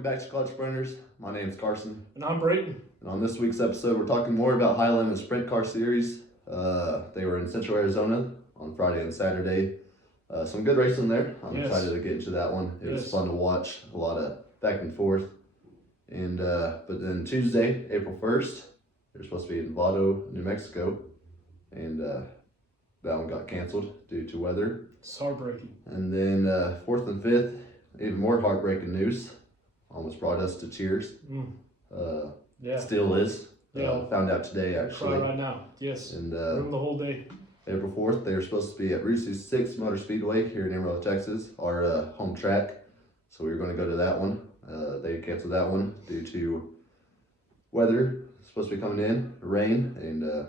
Welcome back to Clutch Sprinters. My name's Carson. And I'm Brayton. And on this week's episode, we're talking more about High Limit Sprint Car Series. They were in Central Arizona on Friday and Saturday. Some good racing there. I'm excited to get into that one. It was fun to watch. A lot of back and forth. And but then Tuesday, April 1st, they're supposed to be in Vado, New Mexico. And that one got canceled due to weather. It's heartbreaking. And then 4th and 5th, even more heartbreaking news. Almost brought us to tears. Still is. Found out today, actually. Cry right now. Yes. And room the whole day. April 4th, they were supposed to be at Route 66 Motor Speedway here in Amarillo, Texas, our home track. So we were going to go to that one. They canceled that one due to weather. It's supposed to be coming in, rain, and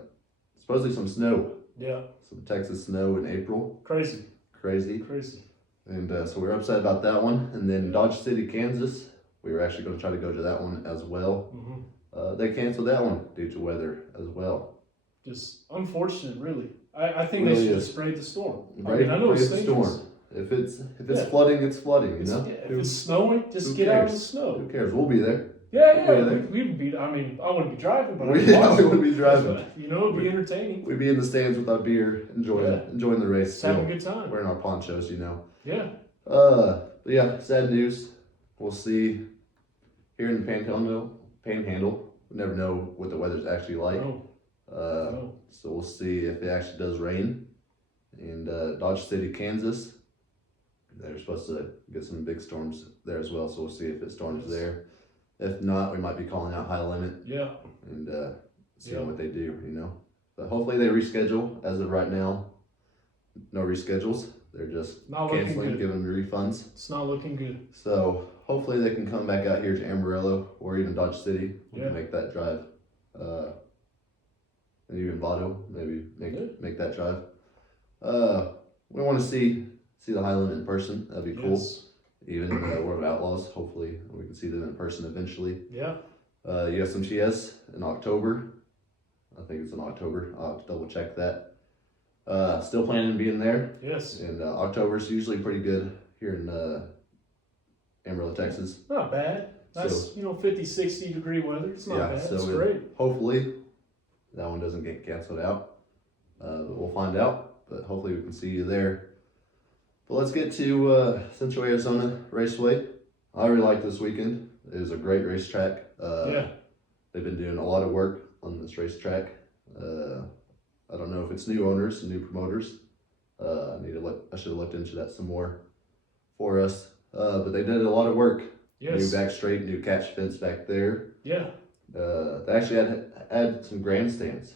supposedly some snow. Yeah. Some Texas snow in April. Crazy. And so we were upset about that one. And then Dodge City, Kansas, we were actually going to try to go to that one as well. They canceled that one due to weather as well. Just unfortunate, really. I think really they should have sprayed the storm. I know it's dangerous. If it's flooding, it's flooding, you know? If it's snowing, just get out of the snow. Who cares? We'll be there. We'd be, I wouldn't be driving, but we wouldn't be driving. You know, it'd be entertaining. We'd be in the stands with our beer, enjoying the race. Just having a good time. Wearing our ponchos, you know. Yeah. But yeah, sad news. We'll see here in the Panhandle. We never know what the weather's actually like. No. So we'll see if it actually does rain. And Dodge City, Kansas, they're supposed to get some big storms there as well. So we'll see if it storms there. If not, we might be calling out High Limit. And seeing what they do, you know. But hopefully they reschedule. As of right now, no reschedules. They're just canceling, giving them refunds. It's not looking good. So hopefully they can come back out here to Amarillo or even Dodge City. We can make that drive. And even Vado, maybe make that drive. We want to see the High Limit in person. That'd be cool. Even World of Outlaws. Hopefully we can see them in person eventually. USMTS in October. I think it's in October. I'll have to double check that. Still planning on being there. And October is usually pretty good here in Amarillo, Texas. Not bad. That's 50, 60 degree weather. It's not bad. It's great. Hopefully that one doesn't get canceled out. But we'll find out. But hopefully we can see you there. But let's get to Central Arizona Raceway. I really liked this weekend. It was a great racetrack. They've been doing a lot of work on this racetrack. I don't know if it's new owners and new promoters. I should have looked into that some more for us. But they did a lot of work. New back straight, new catch fence back there. They actually had some grandstands.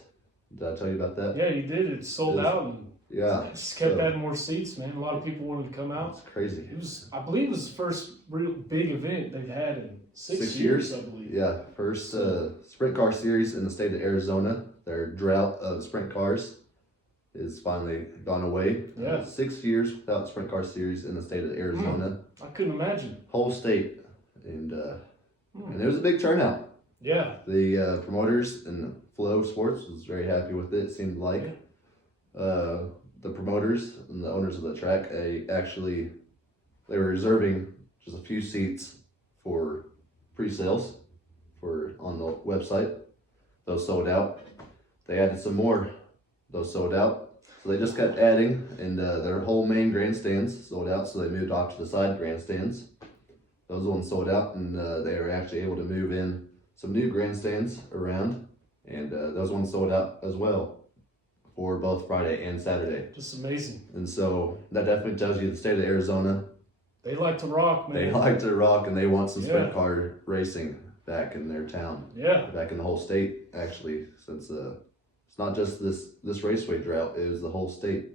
Did I tell you about that? Yeah, you did. It sold out. And just kept adding more seats, man. A lot of people wanted to come out. It's crazy. I believe it was the first real big event they've had in six years, I believe. Yeah, first sprint car series in the state of Arizona. Their drought of sprint cars is finally gone away. 6 years without sprint car series in the state of Arizona. I couldn't imagine. Whole state. And it was a big turnout. The promoters and Flow Sports was very happy with it, seemed like. The promoters and the owners of the track, they were reserving just a few seats for pre-sales on the website. Those sold out. They added some more. Those sold out. So they just kept adding, and their whole main grandstands sold out, so they moved off to the side grandstands. Those ones sold out, and they were actually able to move in some new grandstands around, and those ones sold out as well for both Friday and Saturday. Just amazing. And so that definitely tells you the state of Arizona. They like to rock, man. They like to rock, and they want some sprint car racing back in their town. Back in the whole state, actually, since it's not just this raceway drought, it was the whole state.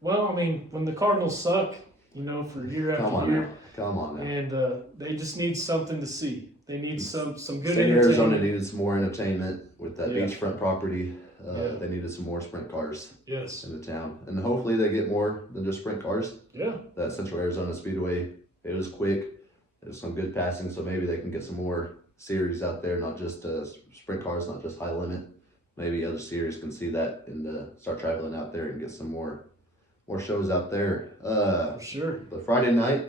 Well, I mean, when the Cardinals suck, for year after year. Come on now. And they just need something to see. They need some good entertainment. Arizona needed some more entertainment with that beachfront property. They needed some more sprint cars in the town. And hopefully they get more than just sprint cars. That Central Arizona Speedway, it was quick. There's some good passing, so maybe they can get some more series out there, not just sprint cars, not just High Limit. Maybe other series can see that and start traveling out there and get some more shows out there. For sure. But Friday night,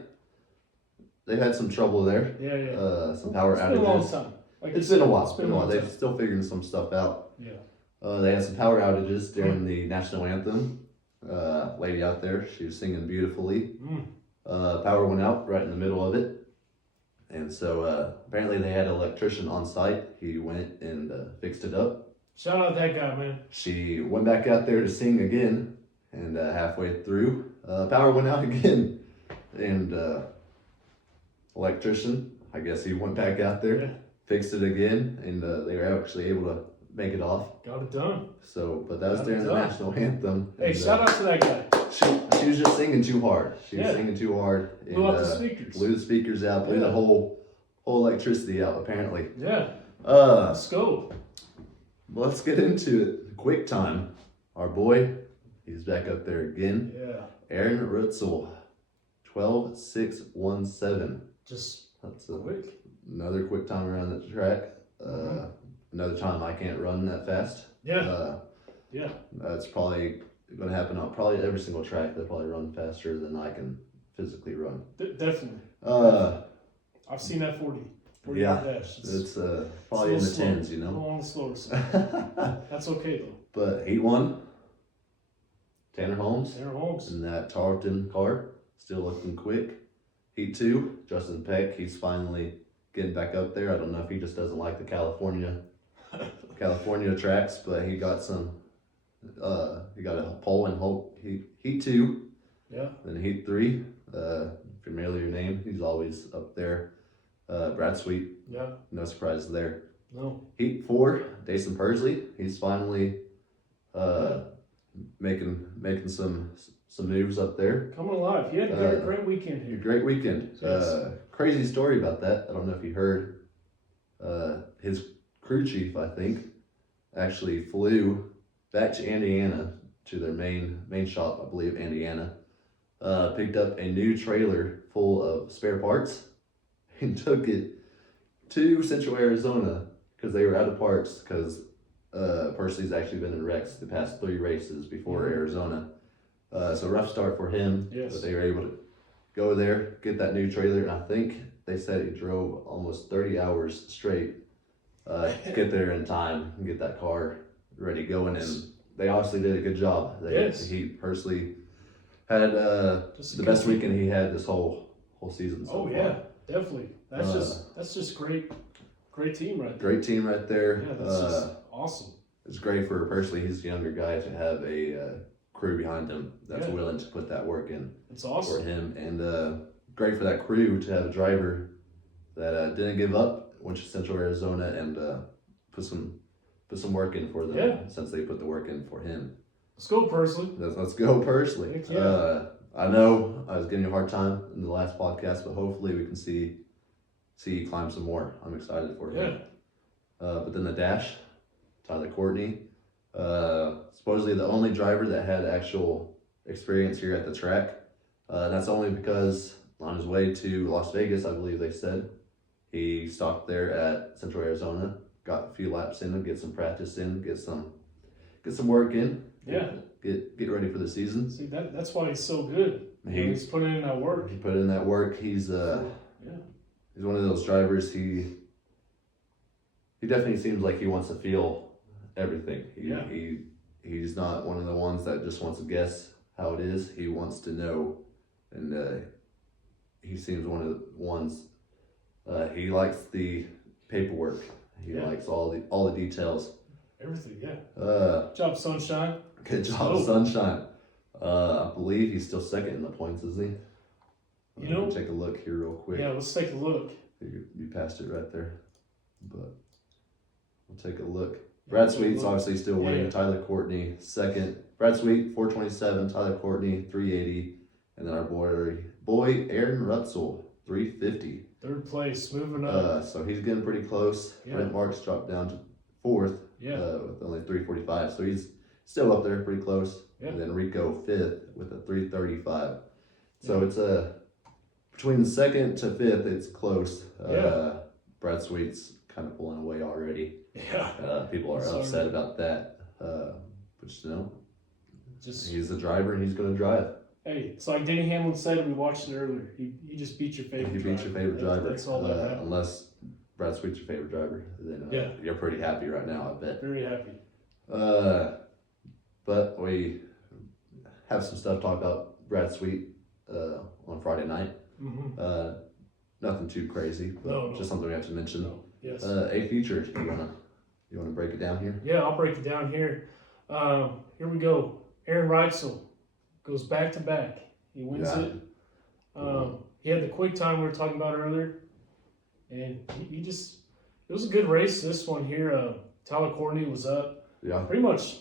they had some trouble there. Yeah. Some power outages. Been a long time. It's been a while. It's been a while. They're still figuring some stuff out. Yeah. They had some power outages during the national anthem. Lady out there, she was singing beautifully. Power went out right in the middle of it. And so apparently they had an electrician on site. He went and fixed it up. Shout out that guy, man. She went back out there to sing again. And halfway through, power went out again. And electrician, I guess he went back out there, fixed it again. And they were actually able to make it off. Got it done. So, but that was during the national anthem. Hey, shout out to that guy. She was just singing too hard. She was singing too hard. And, blew out the speakers. Blew the speakers out. Blew the whole electricity out. Apparently. Yeah. Let's go. Let's get into it. Quick time. Our boy, he's back up there again. Yeah. Aaron Rutzel, 12.617. That's quick. Another quick time around the track. Another time I can't run that fast. Yeah. That's probably going to happen on probably every single track. They'll probably run faster than I can physically run. Definitely. I've seen that 40 dash. It's probably in the slow. 10s, you know. A little on the slower side. That's okay though. But Heat 1, Tanner Holmes. In that Tarleton car, still looking quick. Heat 2, Justin Peck. He's finally getting back up there. I don't know if he just doesn't like the California tracks, but he got some. He got a pole in Heat 2. Yeah. Then Heat 3. Familiar name. He's always up there. Brad Sweet. Yeah. No surprise there. No. Heat 4. Dason Pursley. He's finally making some moves up there. Coming alive. He had a great weekend here. Great weekend. Yes. Crazy story about that. I don't know if you heard. His crew chief, I think, actually flew back to Indiana to their main shop, I believe, Indiana. Picked up a new trailer full of spare parts and took it to Central Arizona because they were out of parts because Percy's actually been in wrecks the past 3 races before Arizona. So rough start for him. Yes. But they were able to go there, get that new trailer, and I think they said he drove almost 30 hours straight, get there in time and get that car ready going, and they obviously did a good job. He personally had the best weekend he had this whole season so far. Yeah, definitely. That's just great team right there. Great team right there. Yeah, that's just awesome. It's great for Persley. He's a younger guy to have a crew behind him that's willing to put that work in. It's awesome for him, and great for that crew to have a driver that didn't give up, went to Central Arizona and put some work in for them since they put the work in for him. Let's go, Persley. Let's go, Persley. I know I was giving you a hard time in the last podcast, but hopefully we can see you climb some more. I'm excited for him. But then the dash, Tyler Courtney, supposedly the only driver that had actual experience here at the track. That's only because on his way to Las Vegas, I believe they said, he stopped there at Central Arizona, got a few laps in, get some practice in, get some work in. Get ready for the season. See, that's why he's so good. He's putting in that work. He put in that work. He's he's one of those drivers. He definitely seems like he wants to feel everything. He's not one of the ones that just wants to guess how it is. He wants to know, and he seems one of the ones. He likes the paperwork. He likes all the details. Everything, Good job, Sunshine. Good job, Sunshine. I believe he's still second in the points, isn't he? Take a look here real quick. Yeah, let's take a look. You passed it right there, but we'll take a look. Brad Sweet's obviously still winning. Tyler Courtney second. Brad Sweet 427. Tyler Courtney 380, and then our boy Aaron Rutzel 350. Third place, moving up. So he's getting pretty close. Brent Marks dropped down to 4th. With only 345, so he's still up there pretty close. And then Rico 5th with a 335. So it's between the 2nd to 5th, it's close. Brad Sweet's kind of pulling away already. People are upset about that. But he's the driver and he's going to drive. Hey, it's like Denny Hamlin said, we watched it earlier. He just beat your favorite driver. He beat your favorite driver. That's all that matters. Unless Brad Sweet's your favorite driver, then you're pretty happy right now, I bet. Very happy. But we have some stuff to talk about Brad Sweet on Friday night. Mm-hmm. Nothing too crazy, but just something we have to mention. No. Yes. A feature. You wanna break it down here? Yeah, I'll break it down here. Here we go. Aaron Reitzel goes back to back. He wins it. He had the quick time we were talking about earlier, and he just, it was a good race. This one here, Tyler Courtney was up. Yeah. Pretty much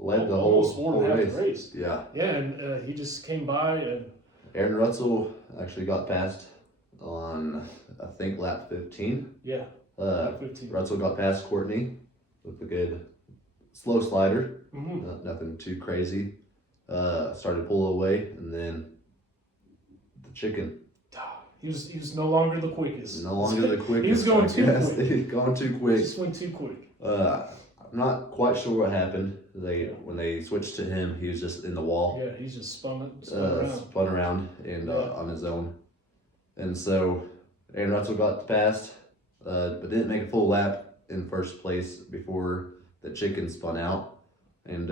led the almost whole more than half race. the race. Yeah. Yeah, and he just came by and Aaron Reitzel actually got passed on, I think, lap 15. Yeah. Lap 15. Reitzel got past Courtney with a good slow slider. Mm-hmm. Nothing too crazy. Started to pull away, and then the chicken. He was no longer the quickest. No longer the quickest. He was going too quick. He going too quick. He just went too quick. I'm not quite sure what happened. When they switched to him, he was just in the wall. Yeah, he's just spun around and on his own. And so Aaron Russell got passed, but didn't make a full lap in first place before the chicken spun out. And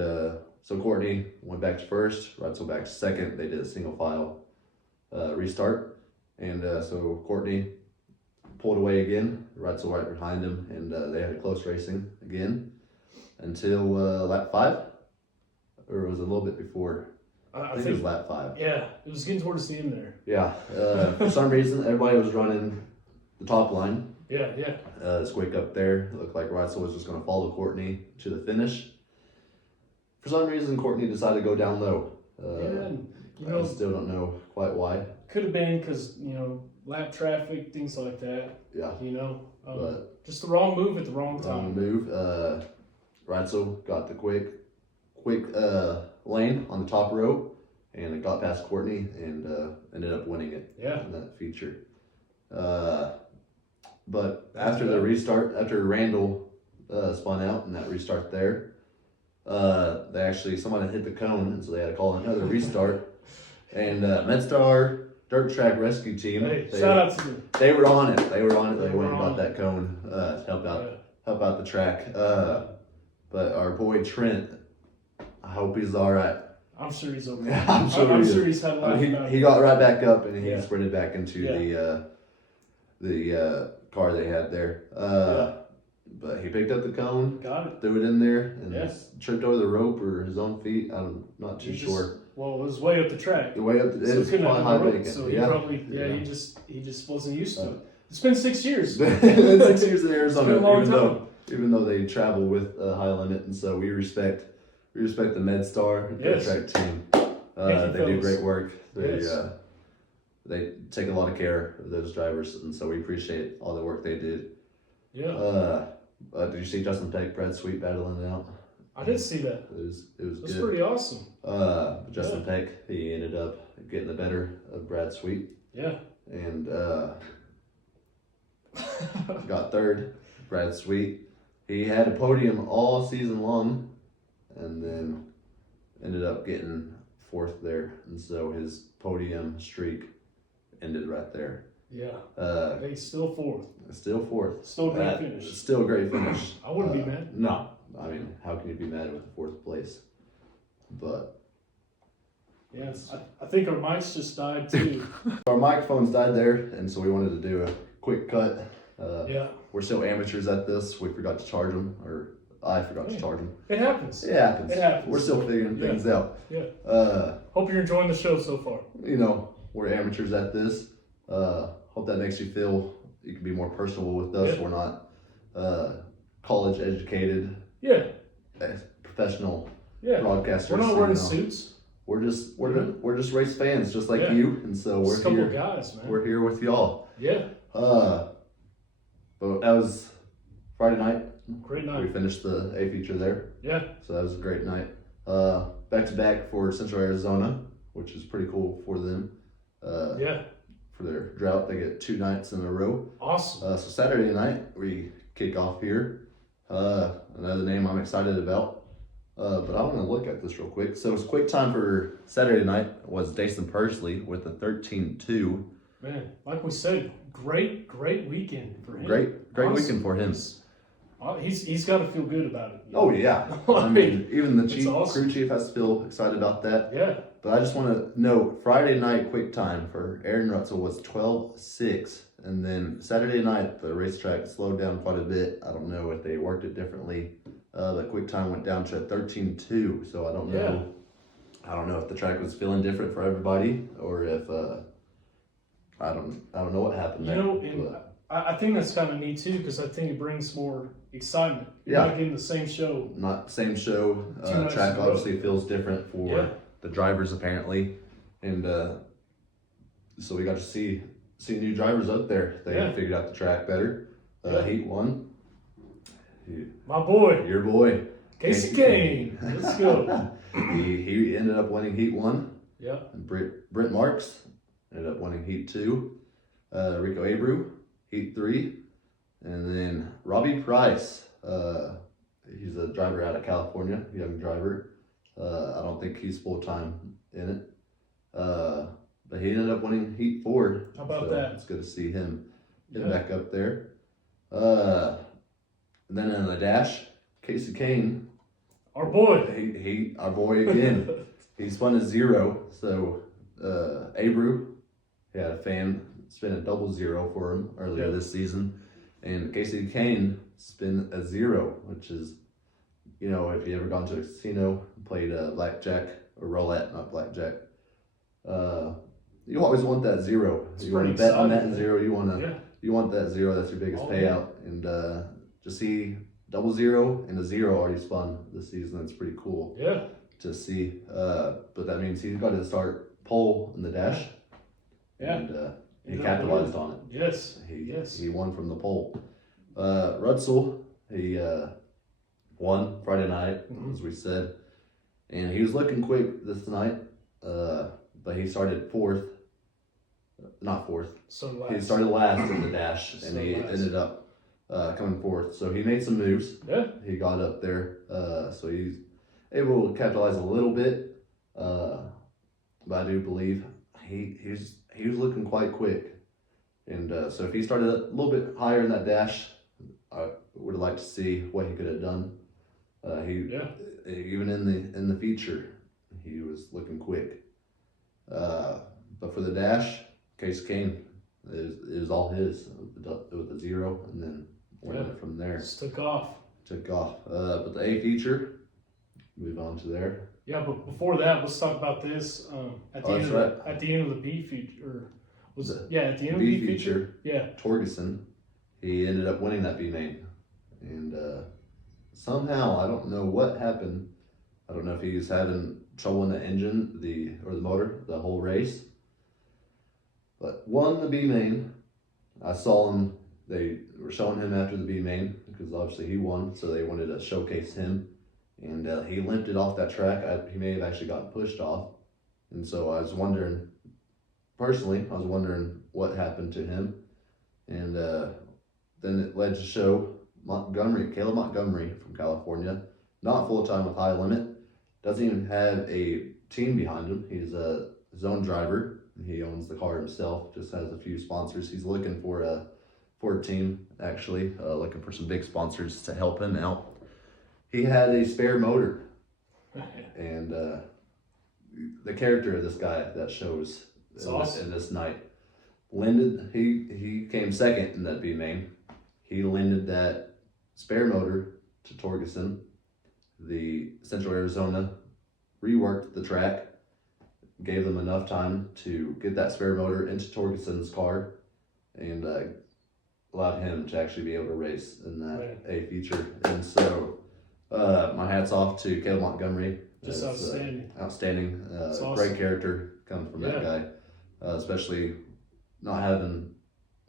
so Courtney went back to first, Russell back to second. They did a single file restart. And so Courtney pulled away again, Russell right behind him, and they had a close racing again until lap 5, or was it a little bit before? I think it was lap 5. Yeah, it was getting towards the end there. Yeah, for some reason everybody was running the top line. Yeah. Squick up there. It looked like Russell was just going to follow Courtney to the finish. For some reason, Courtney decided to go down low. I still don't know quite why. Could have been because, lap traffic, things like that. Yeah. But just the wrong move at the wrong time. Wrong move. Reitzel got the quick lane on the top row, and it got past Courtney and ended up winning it. Yeah. In that feature. But after the restart, after Randall spun out in that restart there, somebody hit the cone, and so they had to call another restart. And MedStar Dirt Track Rescue Team, shout out to them. They were on it. They went and got that cone to help out the track. But our boy Trent, I hope he's all right. I'm sure he's okay. I'm sure he's had a laugh. He got right back up, and he sprinted back into the car they had there. But he picked up the cone, threw it in there, and tripped over the rope or his own feet. I'm not too sure. Well, it was way up the track. Way up, so it's probably high bacon. So he probably, he just wasn't used to it. It's been 6 years. It's been 6 years in Arizona, it's been a long time. Even though they travel with a high limit, and so we respect the MedStar track team. They do great work. They take a lot of care of those drivers, and so we appreciate all the work they did. Yeah. Did you see Justin Peck, Brad Sweet battling it out? I did see that. It was good. That's pretty awesome. Justin Peck, he ended up getting the better of Brad Sweet. Yeah. And got third. Brad Sweet, he had a podium all season long, and then ended up getting fourth there, and so his podium streak ended right there. Yeah. He's still fourth. Still fourth. Still a great finish. Still a great finish. I wouldn't be mad. No. I mean, how can you be mad with the fourth place? But yeah, I think our mics just died too. Our microphones died there, and so we wanted to do a quick cut. We're still amateurs at this. We forgot to charge them, or I forgot to charge them. It happens. It happens. It happens. We're still figuring things out. Yeah. Hope you're enjoying the show so far. We're amateurs at this. Hope that makes you feel you can be more personable with us. Yeah. We're not college educated. Yeah. Professional broadcasters. We're not wearing suits. We're just race fans, just like you, and so we're just a couple of guys, man. We're here with y'all. Yeah. But that was Friday night. Great night. We finished the A feature there. Yeah. So that was a great night. Back to back for Central Arizona, which is pretty cool for them. For their drought, they get 2 nights in a row. Awesome. So Saturday night we kick off here. Another name I'm excited about. But I want to look at this real quick. So it's quick time for Saturday night was Dason Pursley with a 13-2. Man, like we said, great weekend for him. Great weekend for him. He's got to feel good about it. Oh yeah, I mean even the chief, awesome. crew chief has to feel excited about that. Yeah. But I just want to note Friday night quick time for Aaron Rutzel was 12:06, and then Saturday night the racetrack slowed down quite a bit. I don't know if they worked it differently. The quick time went down to 13:2, so I don't know. I don't know if the track was feeling different for everybody or if I don't know what happened there. And I think that's kind of neat too because I think it brings more excitement. You're not getting the same show. Not same show. Track obviously feels different for the drivers apparently, and so we got to see new drivers up there. They figured out the track better. Heat 1. My boy. Your boy. Casey Kane. Let's go. he ended up winning Heat 1. Yeah. And Brent Marks ended up winning Heat 2. Rico Abreu, Heat 3. And then Robbie Price. He's a driver out of California, young driver. I don't think he's full-time in it. But he ended up winning Heat 4. How about that? It's good to see him get back up there. And then in the dash, Casey Kane. Our boy. Our boy again. He spun a 0. So Abreu, he had a fan spin a double 0 for him earlier this season. And Casey Kane spin a 0, which is, if you ever gone to a casino, played blackjack or roulette, not blackjack, you always want that 0. You want to bet on that 0. You want that 0. That's your biggest payout. And to see double 0 and a 0 already spun this season, that's pretty cool. Yeah. To see, but that means he's got to start pole in the dash. Yeah. And he capitalized on it. Yes. He won from the pole. Rutzel, he won Friday night, as we said, and he was looking quick this night, but he started not fourth. He started last in the dash, and he ended up coming fourth. So he made some moves. Yeah. He got up there, so he's able to capitalize a little bit, but I do believe he was looking quite quick. And so if he started a little bit higher in that dash, I would have liked to see what he could have done. Even in the feature, he was looking quick. But for the dash, Case Kane, it was all his with the 0, and then went from there. Just took off. But the A feature, move on to there. Yeah, but before that, let's talk about this. At the end of the B feature, at the end of the B feature, Torgerson, he ended up winning that B main, and somehow I don't know what happened. I don't know if he was having trouble in the engine, or the motor, the whole race, but won the B main. I saw him. They were showing him after the B main because obviously he won, so they wanted to showcase him. And he limped it off that track. He may have actually gotten pushed off. And so I was wondering what happened to him. And then it led to show Caleb Montgomery from California, not full-time with High Limit, doesn't even have a team behind him. He's his own driver. He owns the car himself, just has a few sponsors. He's looking for a team, actually, looking for some big sponsors to help him out. He had a spare motor, and the character of this guy that shows in this night, he came second in that B main. He lended that spare motor to Torgerson. The Central Arizona reworked the track, gave them enough time to get that spare motor into Torgerson's car, and allowed him to actually be able to race in that A feature. And so my hat's off to Caleb Montgomery. Just outstanding. Awesome. Great character coming from that guy, especially not having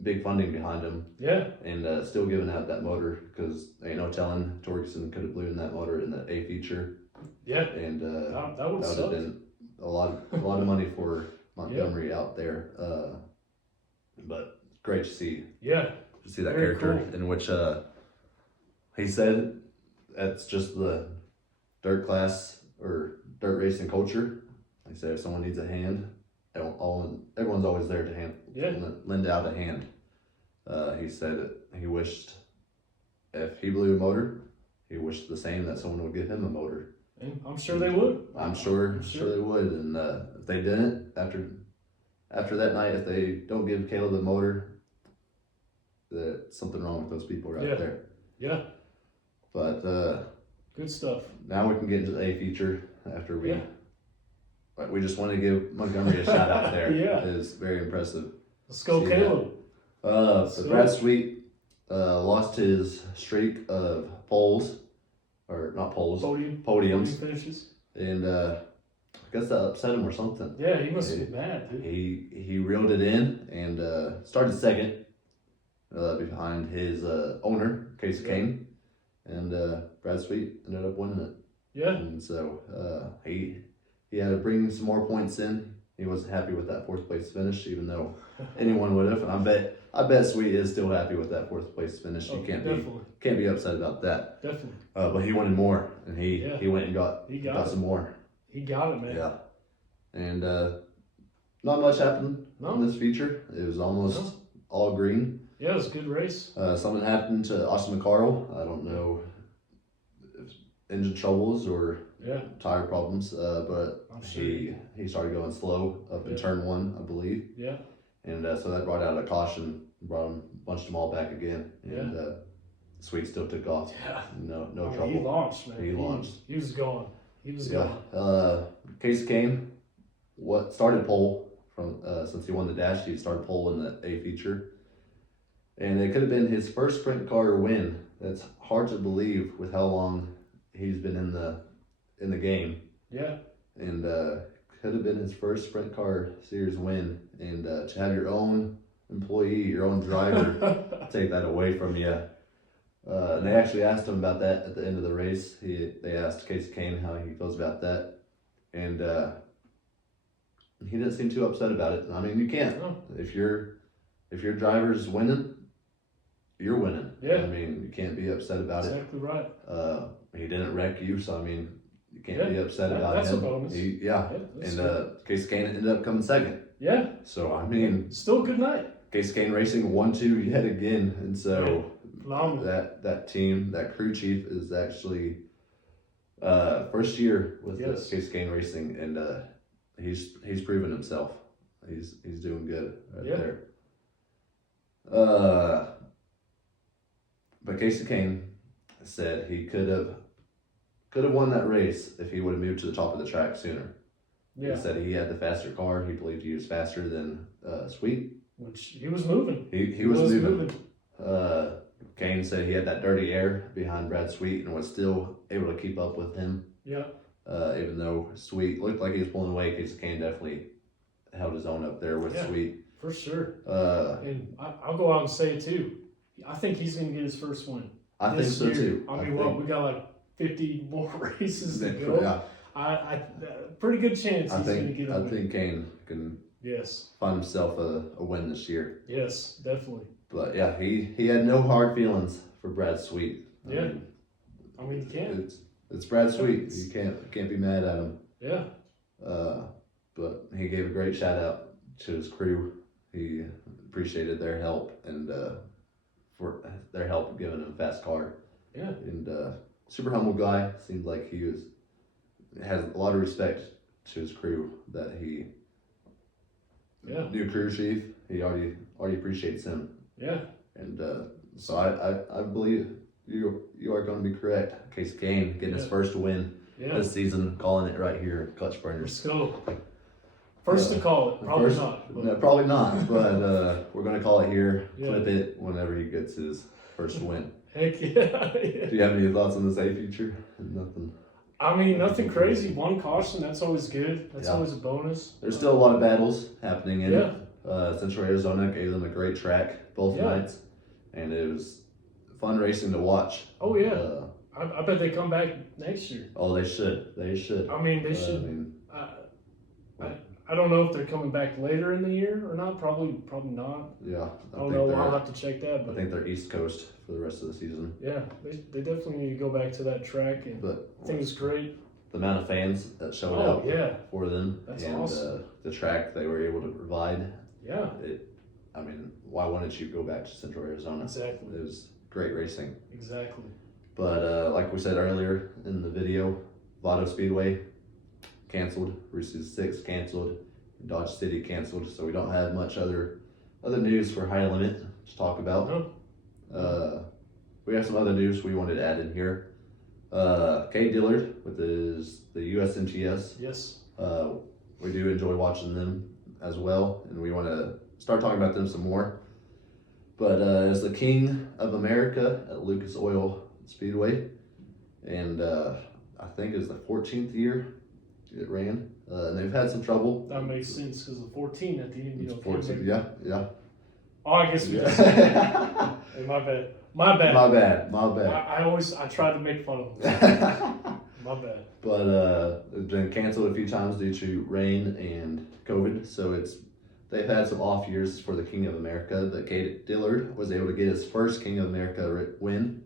big funding behind him. Yeah. And still giving out that motor, because ain't no telling Torgerson could have blew in that motor in that A feature. Yeah. And that would have been a lot of money for Montgomery out there. But great to see. Yeah. To see that Very character cool. in which he said that's just dirt class or dirt racing culture. Like I said, if someone needs a hand, everyone's always there to lend out a hand. He said that he wished if he blew a motor, he wished the same that someone would give him a motor. And I'm sure they would. I'm sure they would. And if they didn't, after that night, if they don't give Caleb the motor, there's something wrong with those people right there. Yeah. But good stuff. now we can get into the A feature after we just want to give Montgomery a shout out there. It is very impressive. Let's go, Caleb. So Brad Sweet lost his streak of podiums. Podium finishes. And I guess that upset him or something. Yeah, he must be mad, dude. He reeled it in and started second behind his owner, Casey Kane. And Brad Sweet ended up winning it. Yeah. And so he had to bring some more points in. He wasn't happy with that fourth place finish, even though anyone would have. And I bet Sweet is still happy with that fourth place finish. You can't be upset about that. Definitely. But he wanted more, and he went and got some more. He got it, man. Yeah. And not much happened in this feature. It was almost all green. Yeah, it was a good race. Something happened to Austin McCarl. I don't know if engine troubles or tire problems, but he started going slow up in turn one, I believe. Yeah. And so that brought out a caution, bunched them all back again. And Sweet still took off. Yeah. No trouble. He launched, man. He launched. He was gone. He was gone. Casey Kane started pole from since he won the dash. He started pole in the A feature. And it could have been his first sprint car win. That's hard to believe with how long he's been in the game. Yeah. And could have been his first sprint car series win. And to have your own employee, your own driver, take that away from you. And they actually asked him about that at the end of the race. They asked Casey Kane how he feels about that. And he didn't seem too upset about it. I mean, you can't. No. If your driver's winning, you're winning. Yeah. I mean, you can't be upset about it. Exactly right. He didn't wreck you, so I mean, you can't be upset about that's him. A bonus. And Casey Kane ended up coming second. Yeah. So I mean, still a good night. Casey Kane Racing 1-2 yet again, and so that team, that crew chief is actually first year with the Casey Kane Racing, and he's proven himself. He's doing good there. But Casey Kane said he could have won that race if he would have moved to the top of the track sooner. Yeah. He said he had the faster car. He believed he was faster than Sweet. Which he was moving. He was moving. Kane said he had that dirty air behind Brad Sweet and was still able to keep up with him. Yeah. Even though Sweet looked like he was pulling away, Casey Kane definitely held his own up there with Sweet. For sure. And I'll go out and say it too. I think he's going to get his first win. I think so too. I mean, we got like 50 more races to go. Yeah. I pretty good chance he's going to get a win. I think Kane can find himself a win this year. Yes, definitely. But yeah, he had no hard feelings for Brad Sweet. I mean, you can't. It's Brad Sweet. You can't be mad at him. Yeah. But he gave a great shout out to his crew. He appreciated their help and for their help giving him a fast car. Yeah. And super humble guy. Seems like he has a lot of respect to his crew. That he new crew chief. He already appreciates him. Yeah. And so I believe you are going to be correct. Casey Kane getting his first win this season, calling it right here, Clutch Burners. Let's go. First to call it, probably not. No, probably not, but we're going to call it here. Clip it whenever he gets his first win. Heck yeah. Do you have any thoughts on this A feature? Nothing. I mean, nothing crazy. One caution, that's always good. That's always a bonus. There's still a lot of battles happening in it. Central Arizona gave them a great track both nights, and it was fun racing to watch. Oh, yeah. I bet they come back next year. Oh, they should. They should. I mean, they should. I don't know if they're coming back later in the year or not. Probably not. Yeah. I don't know. I'll have to check that. But I think they're East Coast for the rest of the season. Yeah, they definitely need to go back to that track, and I think it's great. The amount of fans that showed up for them, that's and awesome. The track they were able to provide. Yeah. I mean, why wouldn't you go back to Central Arizona? Exactly. It was great racing. Exactly. But like we said earlier in the video, Vado Speedway canceled, Route 6 canceled, Dodge City canceled, so we don't have much other news for High Limit to talk about. No. We have some other news we wanted to add in here. Kate Dillard with the USMTS. Yes. We do enjoy watching them as well, and we want to start talking about them some more. But it's the King of America at Lucas Oil Speedway, and I think it's the 14th year it ran, and they've had some trouble. That makes sense because the 14 at the end. It's 14, yeah. Oh, I guess we just. Hey, my bad. I tried to make fun of them. My bad. But it's been canceled a few times due to rain and COVID, so they've had some off years for the King of America. But Kate Dillard was able to get his first King of America win,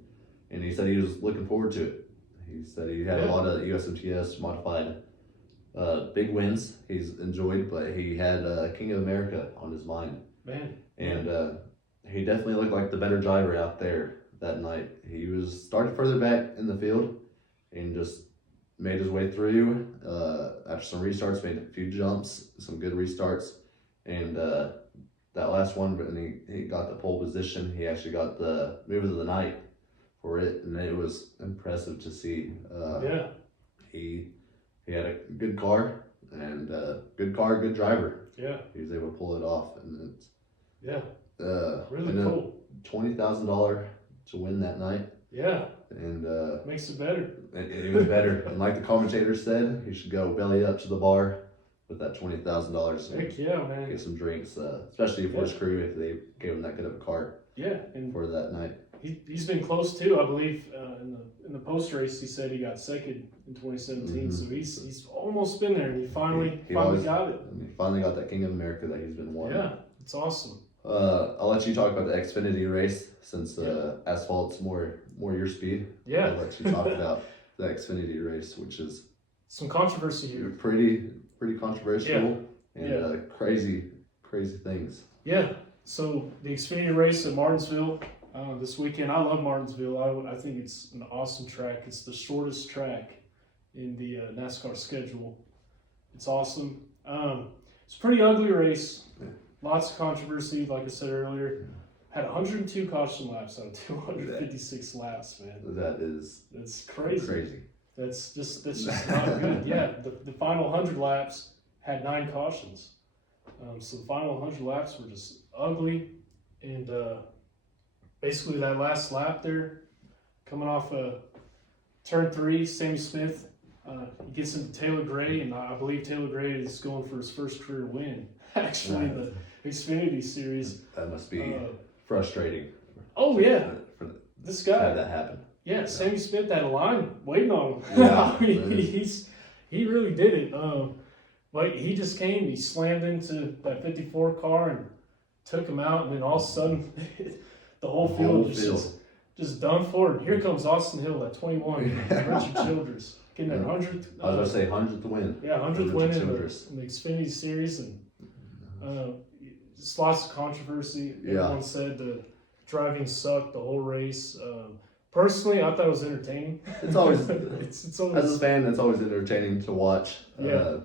and he said he was looking forward to it. He said he had a lot of USMTS modified big wins he's enjoyed, but he had King of America on his mind. Man. And he definitely looked like the better driver out there that night. He started further back in the field and just made his way through. After some restarts, made a few jumps, some good restarts. And that last one, when he got the pole position, he actually got the move of the night for it. And it was impressive to see. He had a good car and good driver. Yeah. He was able to pull it off. And it's really cool. $20,000 to win that night. Yeah. And makes it better. Even better. And like the commentator said, he should go belly up to the bar with that $20,000. Heck yeah, man. Get some drinks, especially for his crew if they gave him that good of a car. Yeah, and for that night. He's been close too. I believe in the post race he said he got second in 2017. So he's almost been there, and he finally got it. He finally got that King of America that he's been wanting. Yeah, it's awesome. I'll let you talk about the Xfinity race since asphalt's more your speed. Yeah. I'll let you talk about the Xfinity race, which is some controversy here. Pretty controversial and crazy things. Yeah. So the Xfinity race at Martinsville this weekend. I love Martinsville. I think it's an awesome track. It's the shortest track in the NASCAR schedule. It's awesome. It's a pretty ugly race. Yeah. Lots of controversy, like I said earlier. Had 102 caution laps out of 256 laps, man. That's crazy. That's just not good. Yeah, the final 100 laps had 9 cautions. So the final 100 laps were just ugly. And basically that last lap there, coming off turn 3, Sammy Smith, he gets into Taylor Gray, and I believe Taylor Gray is going for his first career win, actually, in the Xfinity Series. That must be frustrating. Oh, yeah. This guy. Had that happen. Yeah, Sammy Smith had a line waiting on him. Yeah, I mean, he really did it. But he just came, he slammed into that 54 car and took him out, and then all of a sudden, the whole field was just done for. And here comes Austin Hill at 21, Richard Childress, getting that 100th. I was going to say 100th win. Yeah, 100th win in the Xfinity Series, and just lots of controversy. Everyone said the driving sucked the whole race. Personally, I thought it was entertaining. It's always, it's always, as a fan, it's always entertaining to watch. Yeah.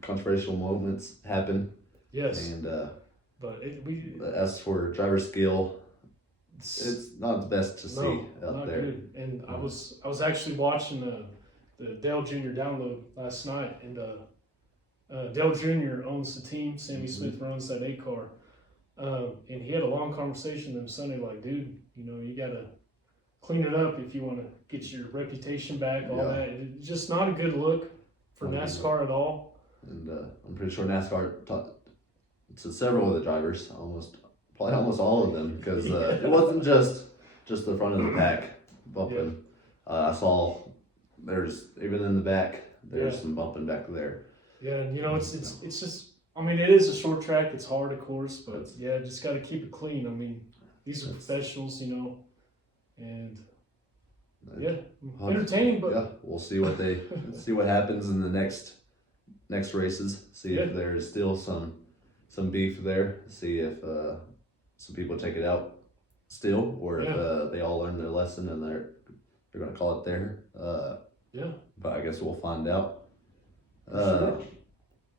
Controversial moments happen. Yes. And but as for driver skill, it's not the best to see out not there. Good. And I was actually watching the Dale Jr. download last night, and Dale Jr. owns the team. Sammy Smith runs that 8 car, and he had a long conversation with him Sunday, like, dude, you gotta clean it up if you want to get your reputation back. All that. It's just not a good look for NASCAR at all. And I'm pretty sure NASCAR talked to several of the drivers, probably almost all of them, because it wasn't just the front of the pack bumping. I saw there's even in the back there's some bumping back there. Yeah, and it's just. I mean, it is a short track. It's hard, of course, but yeah, just got to keep it clean. I mean, these are professionals, and yeah, entertaining. But yeah, we'll see what happens in the next races. See if there's still some beef there. See if some people take it out still, or if they all learn their lesson and they're gonna call it there. But I guess we'll find out. Sure.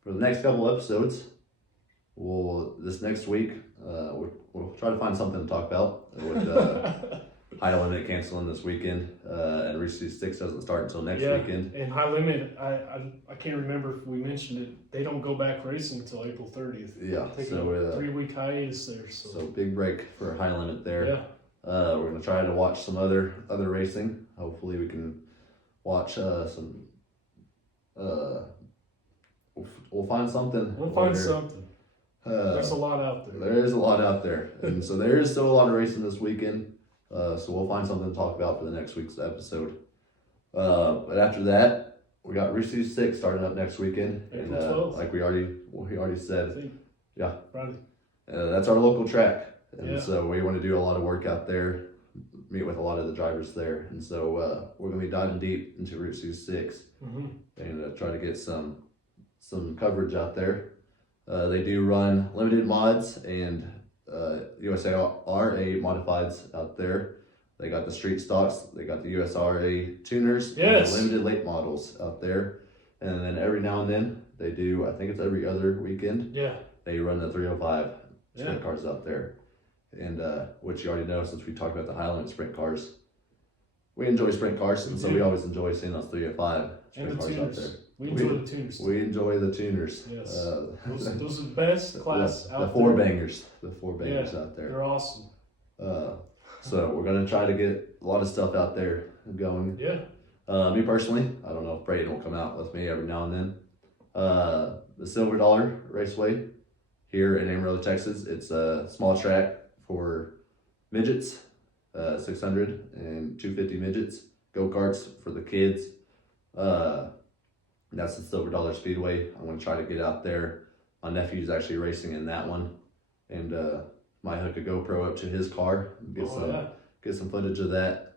For the next couple episodes, this next week we'll try to find something to talk about with High Limit canceling this weekend, and Reese's Six doesn't start until next weekend. And High Limit, I can't remember if we mentioned it. They don't go back racing until April 30th. Yeah, so a 3-week hiatus there. So big break for High Limit there. Yeah. We're gonna try to watch some other racing. Hopefully we can watch some. We'll find something. We'll find something. There's a lot out there. There is a lot out there, and so there is still a lot of racing this weekend. So we'll find something to talk about for the next week's episode. But after that, we got Reese's Six starting up next weekend, April and 12th. like we already said, Friday. That's our local track, and so we want to do a lot of work out there, meet with a lot of the drivers there, and so we're gonna be diving deep into Reese's Six, and try to get some coverage out there. They do run limited mods and USRA modifieds out there. They got the street stocks, they got the USRA tuners, and the limited late models out there. And then every now and then they do, I think it's every other weekend, they run the 305 sprint cars out there. And which you already know since we talked about the High Limit sprint cars. We enjoy sprint cars, and so we always enjoy seeing those 305 sprint cars out there. We enjoy the tuners. We enjoy the tuners. Yes. Those are the best class out there. The four bangers out there. They're awesome. So we're going to try to get a lot of stuff out there going. Yeah. Me personally, I don't know if Brayden will come out with me every now and then. The Silver Dollar Raceway here in Amarillo, Texas. It's a small track for midgets, 600 and 250 midgets, go-karts for the kids. That's the Silver Dollar Speedway. I'm going to try to get out there. My nephew's actually racing in that one, and might hook a GoPro up to his car and get some footage of that.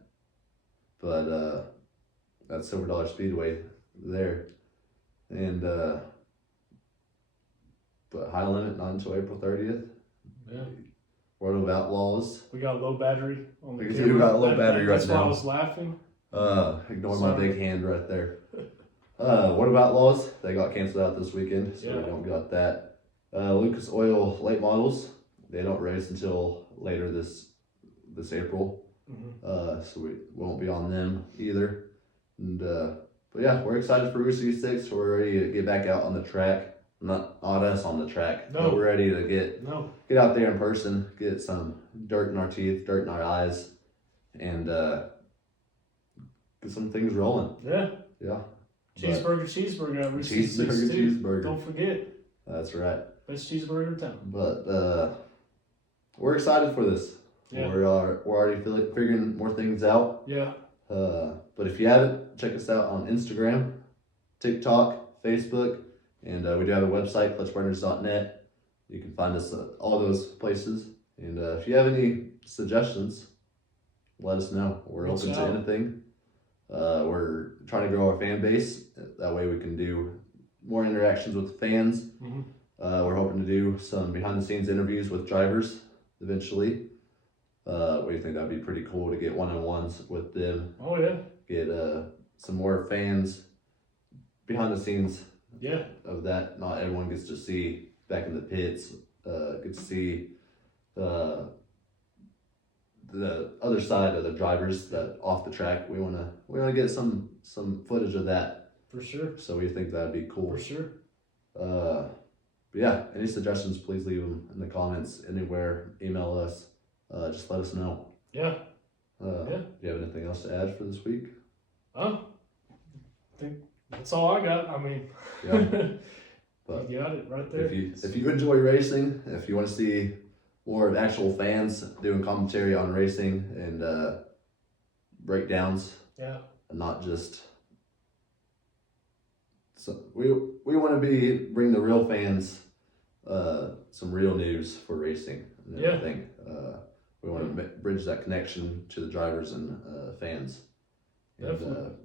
But that's Silver Dollar Speedway there, and but High Limit not until April 30th. Yeah. World of Outlaws. We got low battery on the camera. We got low battery right now. That's why I was laughing. Ignore my big hand right there. What about Outlaws? They got canceled out this weekend, so we don't got that. Lucas Oil late models. They don't race until later this April. So we won't be on them either. And but yeah, we're excited for Reese's Six. We're ready to get back out on the track. Not us on the track, but we're ready to get out there in person, get some dirt in our teeth, dirt in our eyes, and get some things rolling. Yeah. Cheeseburger at Reese's Six too. Cheeseburger. Don't forget. That's right. Best cheeseburger in town. But we're excited for this. Yeah. We're already figuring more things out. Yeah. But if you haven't, check us out on Instagram, TikTok, Facebook. And we do have a website, clutchburners.net. You can find us at all those places. And if you have any suggestions, let us know. We're open to anything. We're trying to grow our fan base. That way we can do more interactions with the fans. We're hoping to do some behind-the-scenes interviews with drivers eventually. We think that'd be pretty cool to get one-on-ones with them. Oh, yeah. Get some more fans behind the scenes. Yeah. Of that, not everyone gets to see back in the pits. Get to see the other side of the drivers that off the track. We wanna get some footage of that for sure. So we think that'd be cool for sure. But yeah, any suggestions? Please leave them in the comments anywhere. Email us. Just let us know. Yeah. Do you have anything else to add for this week? I think that's all I got. I mean, but you got it right there. If you enjoy racing, if you want to see more of actual fans doing commentary on racing and breakdowns, and not just So we want to bring the real fans some real news for racing and everything. We want to bridge that connection to the drivers and fans, and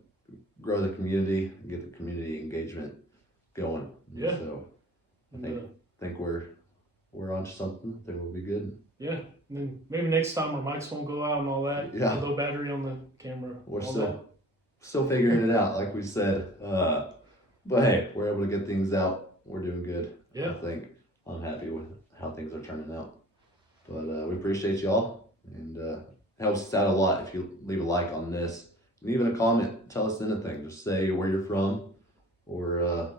grow the community, get the community engagement going. Yeah. So I think we're onto something. I think we'll be good. Yeah. And then maybe next time our mics won't go out and all that. Yeah. Low battery on the camera. We're still figuring it out, like we said. But hey, we're able to get things out. We're doing good. Yeah. I think I'm happy with how things are turning out. But we appreciate y'all, and it helps us out a lot if you leave a like on this, and even a comment. Tell us anything. Just say where you're from, or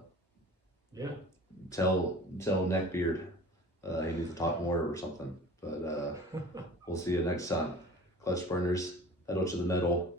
tell Neckbeard he needs to talk more or something. But we'll see you next time. Clutch burners, pedal to the metal.